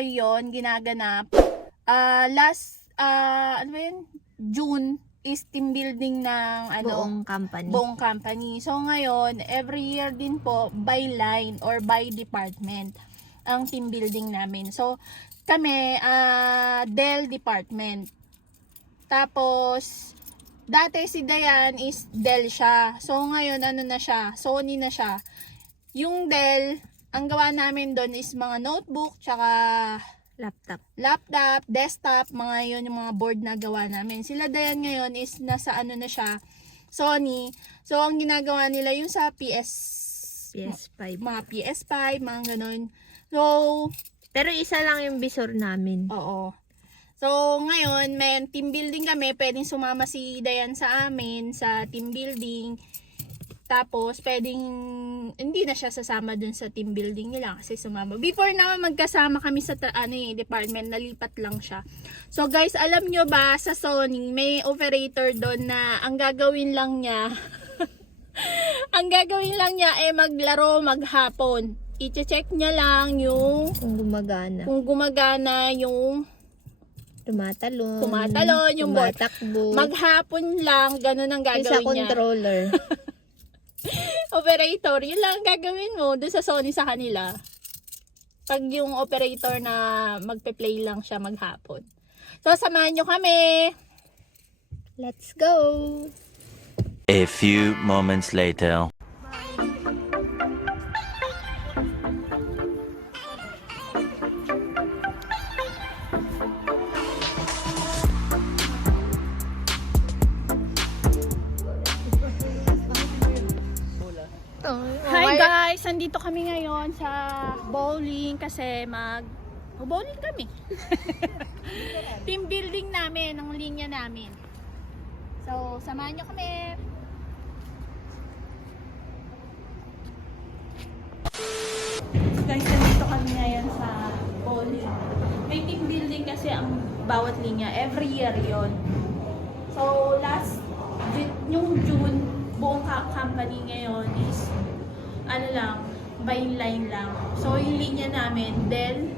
year yon ginaganap. Ano ba yun? June is team building ng buong company. So ngayon, every year din po by line or by department ang team building namin. So kami Del department. Tapos dati si Dayan is Del siya. So ngayon ano na siya, Sony na siya. Yung Del, ang gawa namin doon is mga notebook, tsaka laptop, desktop, mga yun yung mga board na gawa namin. Sila Dayan ngayon is nasa ano na siya, Sony. So ang ginagawa nila yung sa PS5, mga PS5, mga ganun. So pero isa lang yung visor namin. Oo. So, ngayon, may team building kami. Pwedeng sumama si Dayan sa amin, sa team building. Tapos, pwedeng, hindi na siya sasama dun sa team building nila kasi sumama. Before naman magkasama kami sa department, nalipat lang siya. So, guys, alam nyo ba, sa Sony, may operator doon na ang gagawin lang niya, maglaro maghapon. I-check niya lang yung Kung gumagana yung tumatalon yung board. Maghapon lang, ganun ang gagawin sa controller. niya. Operator, yun lang ang gagawin mo doon sa Sony sa kanila. Pag yung operator na magpe-play lang siya maghapon. So, samahan nyo kami. Let's go! A few moments later. Hi guys! Nandito kami ngayon sa bowling kasi bowling kami. Team building namin, ang linya namin. So, samahan nyo kami. So guys, nandito kami ngayon sa bowling. May team building kasi ang bawat linya. Every year yon. So, yung June, buong company ngayon is by line lang. So yung linya namin, Del,